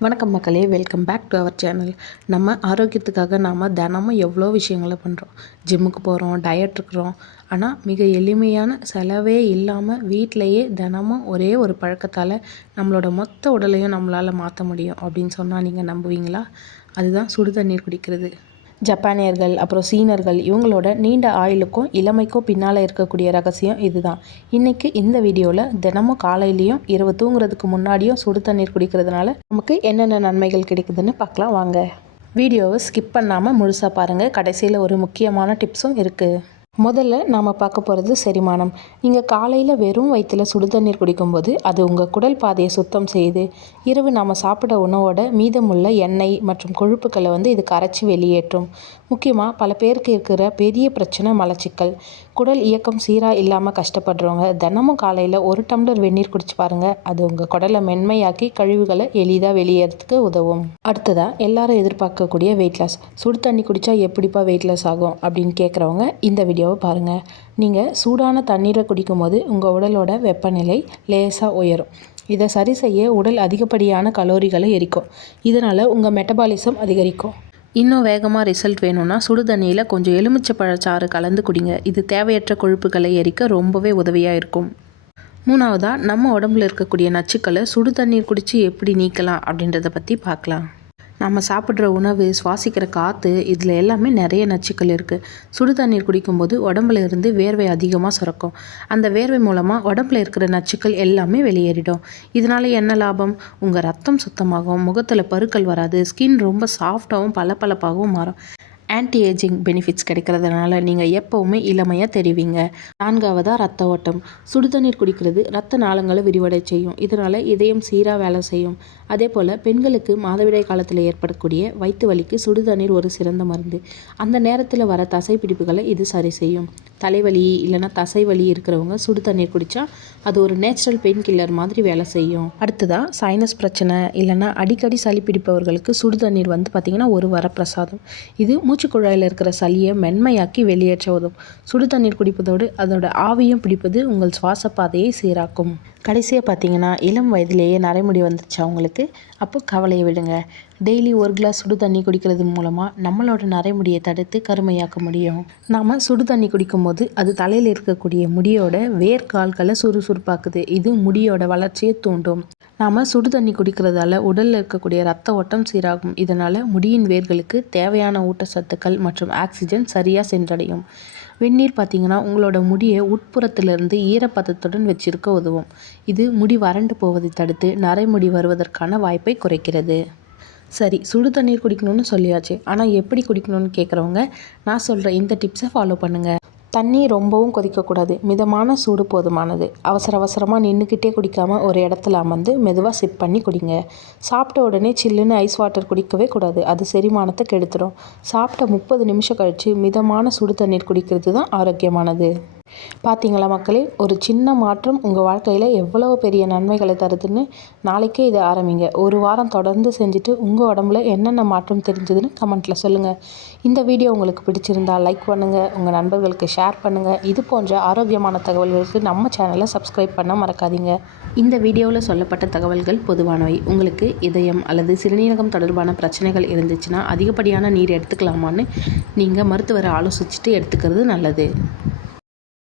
வணக்கம் மக்களே welcome back to our channel நம்ம ஆரோக்கியத்துக்காக நாம் தினமும் எவ்வளோ விஷயங்களை பண்ணுறோம் ஜிம்முக்கு போகிறோம் டயட் இருக்கிறோம். ஆனால் மிக எளிமையான செலவே இல்லாமல் வீட்டிலையே தினமும் ஒரே ஒரு பழக்கத்தால் நம்மளோட மொத்த உடலையும் நம்மளால் மாற்ற முடியும் அப்படின்னு சொன்னால் நீங்கள் நம்புவீங்களா? அதுதான் சுடு தண்ணீர் குடிக்கிறது. ஜப்பானியர்கள் அப்புறம் சீனர்கள் இவங்களோட நீண்ட ஆயுளுக்கும் இளமைக்கும் பின்னால் இருக்கக்கூடிய ரகசியம் இதுதான். இன்றைக்கி இந்த வீடியோவில் தினமும் காலையிலையும் இரவு தூங்குறதுக்கு முன்னாடியும் சுடு தண்ணீர் குடிக்கிறதுனால நமக்கு என்னென்ன நன்மைகள் கிடைக்குதுன்னு பார்க்கலாம். வாங்க. வீடியோவை ஸ்கிப் பண்ணாமல் முழுசாக பாருங்கள் கடைசியில் ஒரு முக்கியமான டிப்ஸும் இருக்குது முதல்ல நாம் பார்க்க போகிறது செரிமானம். நீங்கள் காலையில் வெறும் வயிற்றில் சுடுதண்ணீர் குடிக்கும்போது அது உங்கள் குடல் பாதையை சுத்தம் செய்யுது. இரவு நாம் சாப்பிட உணவோட மீதமுள்ள எண்ணெய் மற்றும் கொழுப்புக்களை வந்து இது கரைச்சி வெளியேற்றும். முக்கியமாக பல பேருக்கு இருக்கிற பெரிய பிரச்சனை மலச்சிக்கல். குடல் இயக்கம் சீராக இல்லாமல் கஷ்டப்படுறவங்க தினமும் காலையில் ஒரு டம்ளர் வெந்நீர் குடிச்சு பாருங்கள் அது உங்கள் குடலை மென்மையாக்கி கழிவுகளை எளிதாக வெளியேறதுக்கு உதவும். அடுத்ததாக எல்லாரும் எதிர்பார்க்கக்கூடிய வெயிட் லாஸ் சுடு தண்ணி குடித்தா எப்படிப்பா வெயிட் லாஸ் ஆகும் அப்படின்னு கேட்குறவங்க இந்த வீடியோவை பாருங்கள் நீங்கள் சூடான தண்ணீரை குடிக்கும்போது உங்கள் உடலோட வெப்பநிலை லேசாக உயரும். இதை சரி செய்ய உடல் அதிகப்படியான கலோரிகளை எரிக்கும். இதனால் உங்கள் மெட்டபாலிசம் அதிகரிக்கும். இன்னும் வேகமாக ரிசல்ட் வேணும்னா சுடு தண்ணியில் கொஞ்சம் எலுமிச்சை பழச்சாறு கலந்து குடிங்க. இது தேவையற்ற கொழுப்புகளை எரிக்க ரொம்பவே உதவியாக இருக்கும். மூணாவதாக நம்ம உடம்புல இருக்கக்கூடிய நச்சுக்களை சுடு தண்ணீர் குடித்து எப்படி நீக்கலாம் அப்படின்றத பற்றி பார்க்கலாம். நம்ம சாப்பிட்ற உணவு சுவாசிக்கிற காற்று இதில் எல்லாமே நிறைய நச்சுக்கள் இருக்குது சுடு தண்ணீர் குடிக்கும்போது உடம்புல இருந்து வேர்வை அதிகமாக சுரக்கும். அந்த வேர்வை மூலமாக உடம்புல இருக்கிற நச்சுக்கள் எல்லாமே வெளியேறிடும். இதனால் என்ன லாபம்? உங்கள் ரத்தம் சுத்தமாகும் முகத்தில் பருக்கள் வராது ஸ்கின் ரொம்ப சாஃப்டாகவும் பளபளப்பாகவும் மாறும். ஆன்டி ஏஜிங் பெனிஃபிட்ஸ் கிடைக்கிறதுனால நீங்கள் எப்போவுமே இளமையாக தெரிவிங்க. நான்காவதாக ரத்த ஓட்டம். சுடுதண்ணீர் குடிக்கிறது ரத்த நாளங்களை விரிவடை செய்யும். இதனால் இதயம் சீராக வேலை செய்யும். அதே போல் பெண்களுக்கு மாதவிடாய் காலத்தில் ஏற்படக்கூடிய வயிற்று வலிக்கு சுடுதண்ணீர் ஒரு சிறந்த மருந்து. அந்த நேரத்தில் வர தசை பிடிப்புகளை இது சரி செய்யும். தலைவலி இல்லைன்னா தசை வலி இருக்கிறவங்க சுடு தண்ணீர் குடித்தா அது ஒரு நேச்சுரல் பெயின் கில்லர் மாதிரி வேலை செய்யும். அடுத்ததாக சைனஸ் பிரச்சனை இல்லைன்னா அடிக்கடி சளி பிடிப்பவர்களுக்கு சுடு தண்ணீர் வந்து பார்த்திங்கன்னா ஒரு வரப்பிரசாதம். இது மூச்சுக்குழாயில் இருக்கிற சளியை மென்மையாக்கி வெளியேற்ற உதவும். சுடு தண்ணீர் குடிப்பதோடு அதோட ஆவியும் பிடிப்பது உங்கள் சுவாச பாதையை சீராக்கும். கடைசியாக பார்த்தீங்கன்னா இளம் வயதிலேயே நரைமுடி வந்துருச்சு அவங்களுக்கு அப்போ கவலையை விடுங்க. டெய்லி ஒரு கிளாஸ் சுடு தண்ணி குடிக்கிறது மூலமாக நம்மளோட நரைமுடியை தடுத்து கருமையாக்க முடியும். நாம் சுடு தண்ணி குடிக்கும்போது அது தலையில் இருக்கக்கூடிய முடியோட வேர்க்கால்களை சுறுசுறுப்பாக்குது. இது முடியோட வளர்ச்சியை தூண்டும். நாம் சுடு தண்ணி குடிக்கிறதால உடலில் இருக்கக்கூடிய ரத்த ஓட்டம் சீராகும். இதனால் முடியின் வேர்களுக்கு தேவையான ஊட்டச்சத்துக்கள் மற்றும் ஆக்சிஜன் சரியாக சென்றடையும். வெந்நீர் பார்த்திங்கன்னா உங்களோட முடியை உட்புறத்திலிருந்து ஈரப்பதத்துடன் வச்சிருக்க உதவும். இது முடி வறண்டு போவதை தடுத்து நரைமுடி வருவதற்கான வாய்ப்பை குறைக்கிறது. சரி சுடு தண்ணீர் குடிக்கணும்னு சொல்லியாச்சு. ஆனால் எப்படி குடிக்கணும்னு கேட்குறவங்க நான் சொல்கிற இந்த டிப்ஸை ஃபாலோ பண்ணுங்கள் தண்ணி ரொம்பவும் கொதிக்கக்கூடாது. மிதமான சூடு போதுமானது. அவசர அவசரமாக நின்றுக்கிட்டே குடிக்காமல் ஒரு இடத்துல அமர்ந்து மெதுவாக சிப் பண்ணி குடிங்க. சாப்பிட்ட உடனே சில்லுன்னு ஐஸ் வாட்டர் குடிக்கவே கூடாது. அது செரிமானத்தை கெடுத்துடும் சாப்பிட்ட முப்பது நிமிஷம் கழித்து மிதமான சுடு தண்ணீர் குடிக்கிறது தான் ஆரோக்கியமானது. பார்த்தீங்களா மக்களே? ஒரு சின்ன மாற்றம் உங்கள் வாழ்க்கையில் எவ்வளவு பெரிய நன்மைகளை தருதுன்னு நாளைக்கே இதை ஆரம்பிங்க. ஒரு வாரம் தொடர்ந்து செஞ்சுட்டு உங்கள் உடம்புல என்னென்ன மாற்றம் தெரிஞ்சதுன்னு கமெண்ட்டில் சொல்லுங்கள் இந்த வீடியோ உங்களுக்கு பிடிச்சிருந்தால் லைக் பண்ணுங்கள் உங்கள் நண்பர்களுக்கு ஷேர் பண்ணுங்கள் இது போன்ற ஆரோக்கியமான தகவல்களுக்கு நம்ம சேனலை சப்ஸ்கிரைப் பண்ண மறக்காதீங்க. இந்த வீடியோவில் சொல்லப்பட்ட தகவல்கள் பொதுவானவை. உங்களுக்கு இதயம் அல்லது சிறுநீரகம் தொடர்பான பிரச்சனைகள் இருந்துச்சுன்னா அதிகப்படியான நீர் எடுத்துக்கலாமான்னு நீங்கள் மருத்துவரை ஆலோசிச்சுட்டு எடுத்துக்கிறது நல்லது.